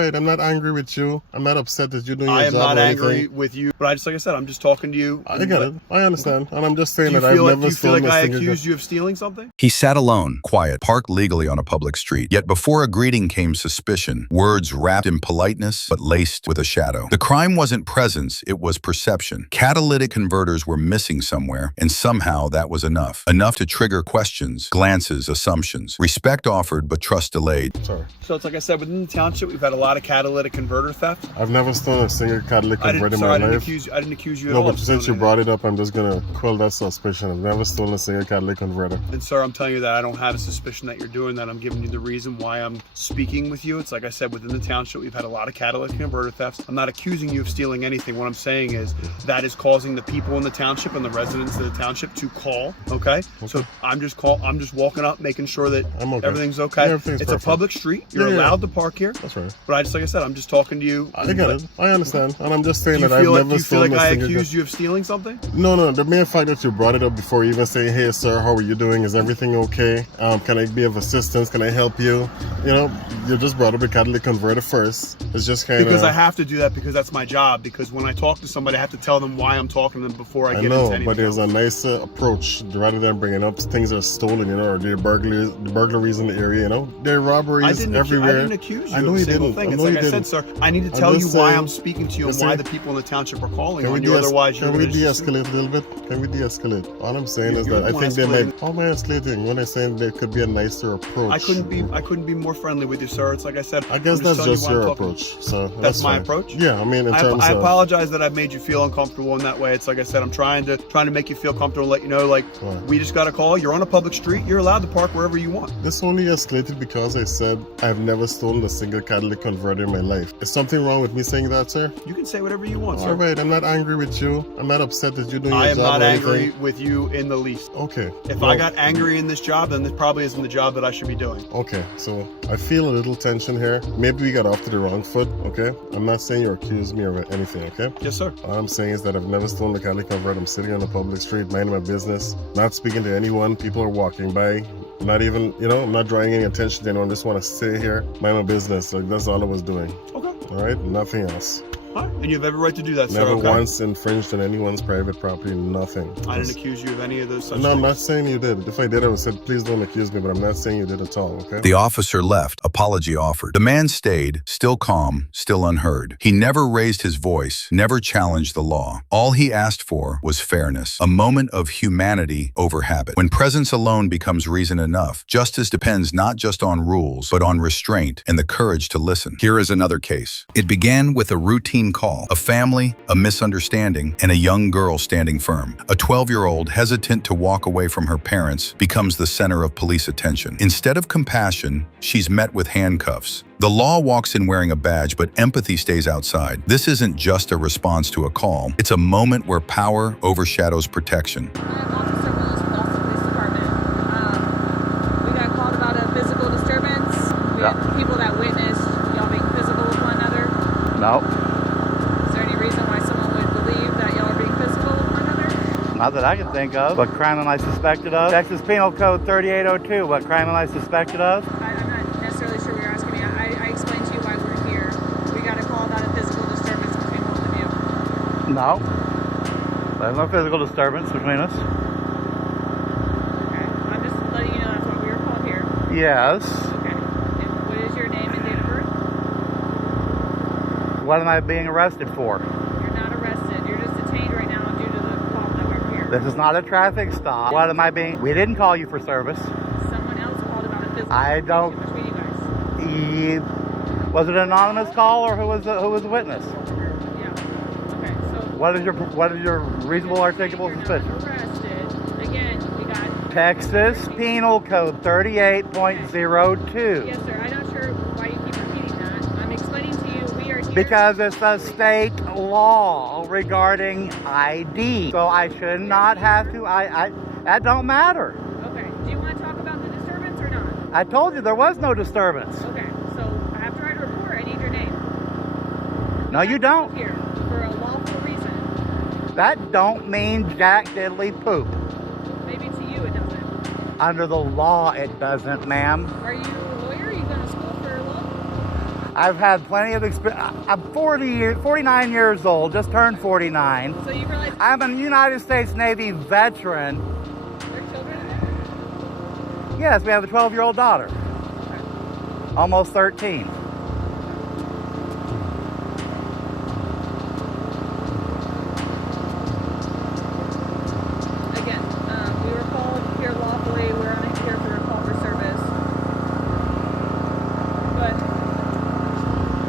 Right, I'm not angry with you. I'm not upset that you're doing your job. I am not or angry anything. with you, but like I said, I'm just talking to you. I get it. I understand. And I'm just saying Do you that I've feel like, never do you feel stolen like a I single accused you of stealing something? He sat alone, quiet, parked legally on a public street. Yet before a greeting came suspicion, words wrapped in politeness but laced with a shadow. The crime wasn't presence, it was perception. Catalytic converters were missing somewhere, and somehow that was enough. Enough to trigger questions, glances, assumptions. Respect offered, but trust delayed. Sorry. So it's like I said, within the township, we've had a lot of catalytic converter theft. I've never stolen a single catalytic converter in my I life. didn't accuse you at No, all. but since you brought it up, I'm just gonna quell that suspicion. I've never stolen a single catalytic converter. And sir, I'm telling you that I don't have a suspicion that you're doing that. I'm giving you the reason why I'm speaking with you. It's like I said, within the township, we've had a lot of catalytic converter thefts. I'm not accusing you of stealing anything. What I'm saying is that is causing the people in the township and the residents of the township to call. Okay. So I'm just walking up, making sure that everything's okay. Yeah, everything's it's perfect. a public street. You're allowed to park here. That's right. But like I said, I'm just talking to you. I get it. I understand. And I'm just saying Do that I've you never feel like stolen a I single accused you of stealing something? No. The mere fact that you brought it up before even saying, hey, sir, how are you doing? Is everything okay? Can I be of assistance? Can I help you? You know, you just brought up a catalytic converter first. It's just kind of... Because I have to do that because that's my job. Because when I talk to somebody, I have to tell them why I'm talking to them before I get into anything. But there's a nicer approach rather than bringing up things that are stolen, you know, or there are burglaries in the area, you know. There are robberies everywhere. I didn't accuse you I know of a you single didn't. thing. I It's know like you I didn't. said, sir, I need to tell you why I'm speaking to you and why the people in the township are calling on you. Otherwise, can we de-escalate a little bit? Can we de-escalate? All I'm saying is that I think they might... How am I escalating when I'm saying there could be a nicer approach? I couldn't be more friendly with you, sir. It's like I said. I guess that's just your approach. So that's my approach. Yeah, I mean, in terms of... I apologize that I've made you feel uncomfortable in that way. It's like I said, I'm trying to make you feel comfortable, let you know, like, we just got a call. You're on a public street. You're allowed to park wherever you want. This only escalated because I said I've never stolen a single catalytic converter in my life. Is something wrong with me saying that, sir? You can say whatever you want, sir. All right, I'm not angry with you. I'm not upset that you're doing your job. I am not or angry anything. with you in the least. Okay. If I got angry in this job, then this probably isn't the job that I should be doing. Okay, so I feel a little tension here. Maybe we got off to the wrong foot, okay? I'm not saying you accuse me of anything, okay? Yes, sir. All I'm saying is that I've never stolen a catalytic converter. I'm sitting on a public street, minding my business, not speaking to anyone. People are walking by. Not even, you know, I'm not drawing any attention to anyone. I just want to sit here, mind my business. Like, that's all I was doing. Okay. All right? Nothing else. All right. And you have every right to do that, sir. Never once infringed on anyone's private property, nothing. I didn't accuse you of any of those such No, things. I'm not saying you did. If I did, I would have said, please don't accuse me, but I'm not saying you did at all, okay? The officer left, apology offered. The man stayed, still calm, still unheard. He never raised his voice, never challenged the law. All he asked for was fairness, a moment of humanity over habit. When presence alone becomes reason enough, justice depends not just on rules, but on restraint and the courage to listen. Here is another case. It began with a routine call, a family, a misunderstanding, and a young girl standing firm. A 12-year-old, hesitant to walk away from her parents, becomes the center of police attention. Instead of compassion, she's met with handcuffs. The law walks in wearing a badge, but empathy stays outside. This isn't just a response to a call. It's a moment where power overshadows protection. Officer Willis with Austin Police Department. We got called about a physical disturbance. We had people that witnessed y'all being physical with one another. No. Is there any reason why someone would believe that y'all are being physical with one another? Not that I can think of. What crime am I suspected of? Texas Penal Code 3802. What crime am I suspected of? I'm not necessarily sure what you're asking me. I explained to you why we're here. We got a call about a physical disturbance between both of you. No. There's no physical disturbance between us. Okay. I'm just letting you know that's why we were called here. Yes. Okay. And what is your name and date of birth? What am I being arrested for? You're not arrested. You're just detained right now due to the call that we were here. This is not a traffic stop. What am I being... We didn't call you for service. Someone else called about a physical I don't... between you guys. Was it an anonymous call or who was the witness? Yeah. Okay, so... What is your reasonable articulable suspicion? You're not arrested. Again, we got... Texas Penal Code 38.02. Yes, sir. I'm not sure why you keep repeating that. I'm explaining to you we are here... Because it's a state law regarding ID. So I should not have to, that don't matter. Okay. Do you want to talk about the disturbance or not? I told you there was no disturbance. Okay. So I have to write a report. I need your name. No, you don't. Here for a lawful reason. That don't mean jack diddly poop. Maybe to you it doesn't. Under the law, it doesn't, ma'am. Are you a lawyer? Are you going to school for law? I've had plenty of experience. I'm 49 years old, just turned 49. So you realize I'm a United States Navy veteran. their children in there? Yes, we have a 12-year-old daughter. Almost 13. Again, we were called here lawfully. We're on here for a call for service. But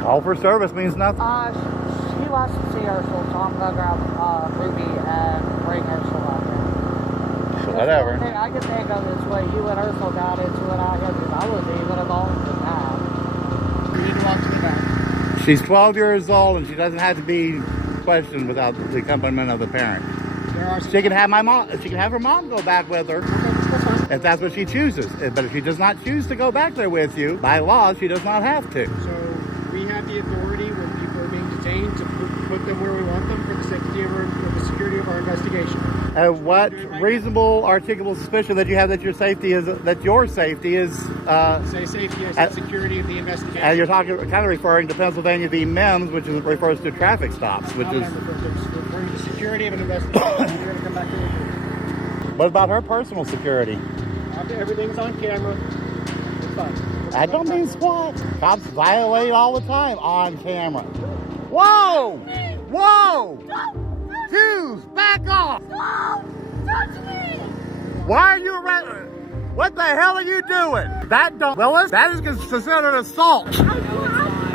Call for service means nothing. She wants to see Ursula, so I'm gonna grab Ruby and bring Ursula out here. Whatever. Hey, I can think of this way. You and Ursula got into it out here because I wasn't even involved in that. You need to walk to the back. She's 12 years old and she doesn't have to be questioned without the accompaniment of the parent. There are some. She can have my mom. She can have her mom go back with her That's fine. if that's what she chooses. But if she does not choose to go back there with you, by law, she does not have to. So we have the authority when people are being detained to put them where we want them for the safety of the security of our investigation. What reasonable, articulable suspicion that you have that your safety is Say safety, I said security of the investigation. and you're talking kind of referring to Pennsylvania v. Mims, which refers to traffic stops, which is. I'm referring to security of an investigation. You're gonna come back here. What about her personal security? Everything's on camera. It's fine. I don't mean squat. Cops violate all the time on camera. Whoa! Whoa! Hughes, back off! don't touch me! Why are you arrested? What the hell are you doing? Willis, that is considered assault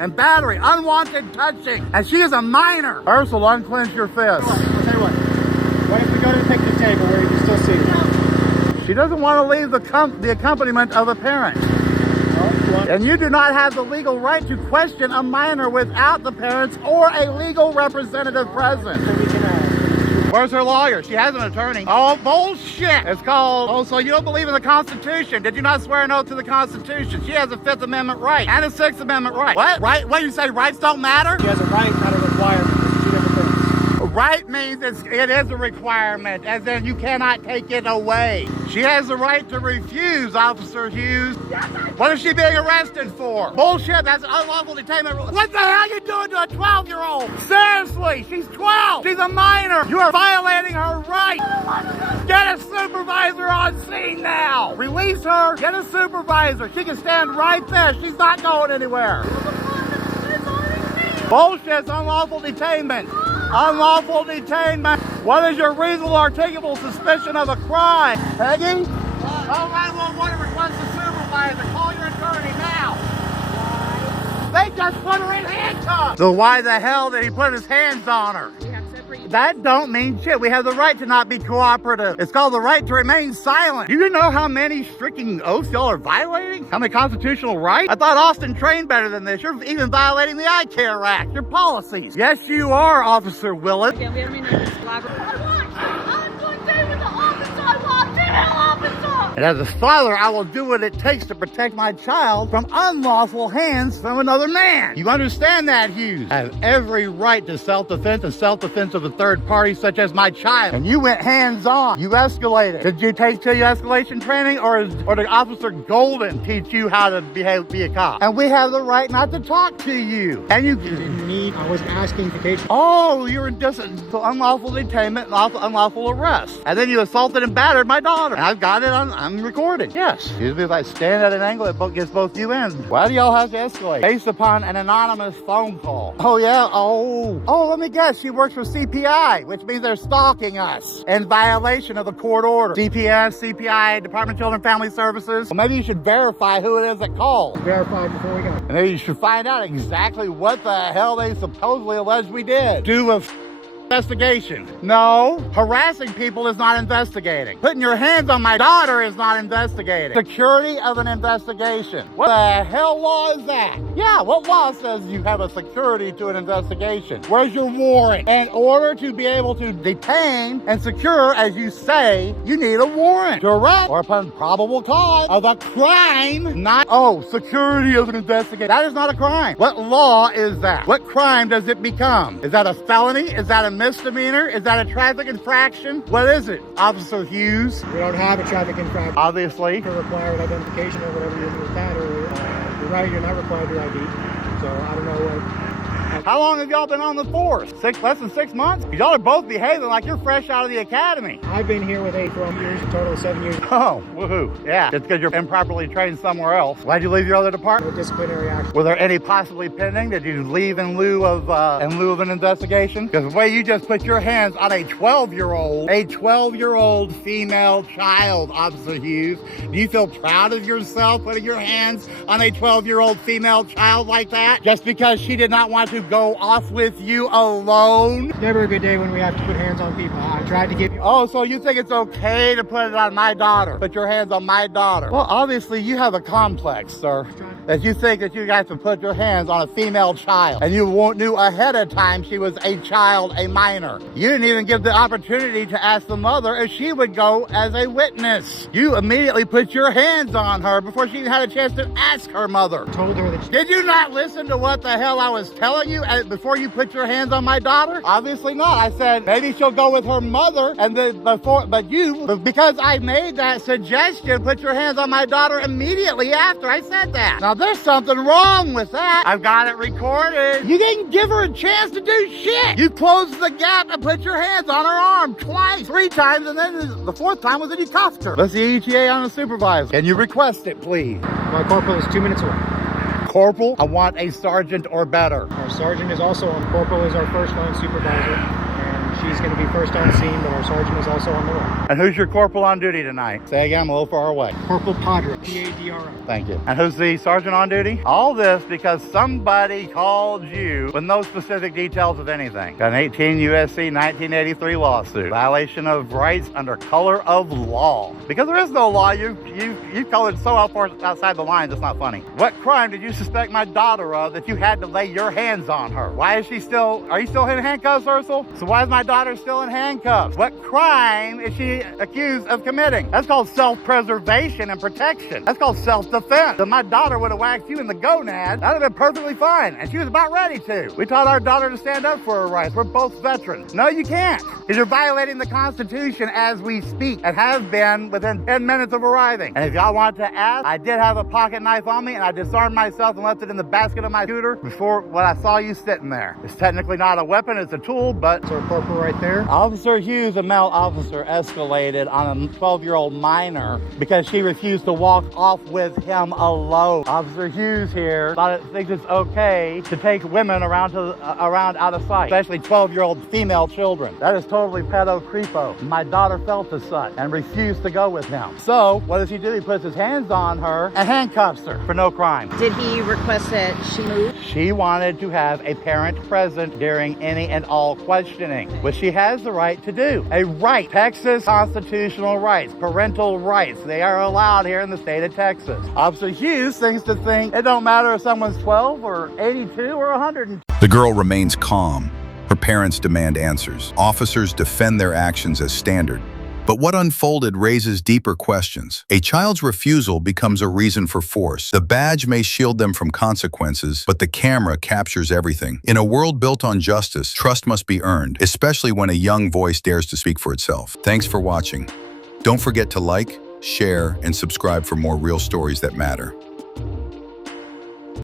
and battery, unwanted touching, and she is a minor. Ursula, unclench your fist. I'll tell you what. What if we go to the picnic table where you can still see? She doesn't want to leave the accompaniment of a parent. And you do not have the legal right to question a minor without the parents or a legal representative present. Where's her lawyer? She has an attorney. Oh, bullshit. It's called, oh, so you don't believe in the Constitution. Did you not swear an oath to the Constitution? She has a Fifth Amendment right and a Sixth Amendment right. What? Right? What, you say rights don't matter? She has a right, not a requirement. It's two different things. Right means it is a requirement, as in you cannot take it away. She has the right to refuse, Officer Hughes. What is she being arrested for? Bullshit, that's unlawful detainment. What the hell are you doing to a 12-year-old? Seriously, she's 12. She's a minor. You are violating her rights. Get a supervisor on scene now. Release her. Get a supervisor. She can stand right there. She's not going anywhere. Bullshit, it's unlawful detainment. Unlawful detainment. What is your reasonable, articulable suspicion of a crime? Peggy? Oh, I will want to request a supervisor. Call your attorney now. They just put her in handcuffs. So why the hell did he put his hands on her? We have separate. That don't mean shit. We have the right to not be cooperative. It's called the right to remain silent. Do you know how many freaking oaths y'all are violating? How many constitutional rights? I thought Austin trained better than this. You're even violating the Eye Care Act, your policies. Yes, you are, Officer Willis. Again, we don't mean to collaborate. I'm going to stay with the officer. I want female officer. And as a father, I will do what it takes to protect my child from unlawful hands from another man. You understand that, Hughes? I have every right to self-defense and self-defense of a third party, such as my child. And you went hands-on. You escalated. Did you take de-escalation training, or did Officer Golden teach you how to be a cop? And we have the right not to talk to you. And you Didn't need. I was asking for case. oh, you were just unlawful detainment, unlawful arrest. And then you assaulted and battered my daughter. And I've got it I'm recording. Yes. Usually if I stand at an angle, it gets both you in. Why do y'all have to escalate? Based upon an anonymous phone call. Oh, yeah? Oh, let me guess. She works for CPI, which means they're stalking us in violation of the court order. DPS, CPI, Department of Children and Family Services. Well, maybe you should verify who it is that called. Verified before we go. And maybe you should find out exactly what the hell they supposedly allege we did. Do a investigation. No, harassing people is not investigating. Putting your hands on my daughter is not investigating. Security of an investigation. What the hell law is that? Yeah, what law says you have a security to an investigation? Where's your warrant? In order to be able to detain and secure, as you say, you need a warrant to arrest or upon probable cause of a crime, not, security of an investigation. That is not a crime. What law is that? What crime does it become? Is that a felony? Is that a misdemeanor? Is that a traffic infraction? What is it, Officer Hughes? We don't have a traffic infraction. Obviously. For required identification or whatever you do with that, or you're right, you're not required your ID. So So I don't know what. How long have y'all been on the force? Less than 6 months? Y'all are both behaving like you're fresh out of the academy. I've been here with 8 years, a total of 7 years. Oh, woohoo. Yeah, it's because you're improperly trained somewhere else. Why'd you leave your other department? No disciplinary action. Were there any possibly pending? Did you leave in lieu of an investigation? Because the way you just put your hands on a 12-year-old female child, Officer Hughes, do you feel proud of yourself putting your hands on a 12-year-old female child like that? Just because she did not want to go off with you alone? It's never a good day when we have to put hands on people. I tried to give you. Oh, so you think it's okay to put it on my daughter? Put your hands on my daughter? Well, obviously you have a complex, sir. That you think that you guys can put your hands on a female child and you knew ahead of time she was a child, a minor. You didn't even give the opportunity to ask the mother if she would go as a witness. You immediately put your hands on her before she even had a chance to ask her mother. Told her that she. Did you not listen to what the hell I was telling you before you put your hands on my daughter? Obviously not. I said maybe she'll go with her mother and then because I made that suggestion, put your hands on my daughter immediately after I said that. Now there's something wrong with that. I've got it recorded. You didn't give her a chance to do shit. You closed the gap and put your hands on her arm twice, 3 times, and then the 4th time was that you cuffed her. Let's see ETA on the supervisor. Can you request it, please? My corporal is 2 minutes away. Corporal, I want a sergeant or better. Our sergeant is also on. Corporal is our first line supervisor, and she's going to be first on scene, but our sergeant is also on the way. And who's your corporal on duty tonight? Say again, I'm a little far away. Corporal Padre, P-A-D-R-O. Thank you. And who's the sergeant on duty? All this because somebody called you with no specific details of anything. Got an 18 U.S.C. 1983 lawsuit. Violation of rights under color of law. Because there is no law, you colored so far outside the lines, it's not funny. What crime did you suspect my daughter of that you had to lay your hands on her? Why is she are you still in handcuffs, Ursel? So why is my daughter still in handcuffs? What crime is she accused of committing? That's called self-preservation and protection. That's called self-defense. If my daughter would have whacked you in the gonad, that would have been perfectly fine. And she was about ready to. We taught our daughter to stand up for her rights. We're both veterans. No, you can't. Because you're violating the Constitution as we speak and have been within 10 minutes of arriving. And if y'all want to ask, I did have a pocket knife on me and I disarmed myself and left it in the basket of my scooter before when I saw you sitting there. It's technically not a weapon, it's a tool, but... It's our corporal right there. Officer Hughes, a male officer, escalated on a 12-year-old minor because she refused to walk off with him alone. Officer Hughes here thinks it's okay to take women around out of sight, especially 12-year-old female children. That is totally pedo-creepo. My daughter felt as such and refused to go with him. So what does he do? He puts his hands on her and handcuffs her for no crime. Did he request that she move? She wanted to have a parent present during any and all questioning, which she has the right to do. A right. Texas constitutional rights, parental rights. They are allowed here in the state of Texas. Officer Hughes thinks it don't matter if someone's 12 or 82 or 100. The girl remains calm. Her parents demand answers. Officers defend their actions as standard. But what unfolded raises deeper questions. A child's refusal becomes a reason for force. The badge may shield them from consequences, but the camera captures everything. In a world built on justice, trust must be earned, especially when a young voice dares to speak for itself. Thanks for watching. Don't forget to like, share, and subscribe for more real stories that matter.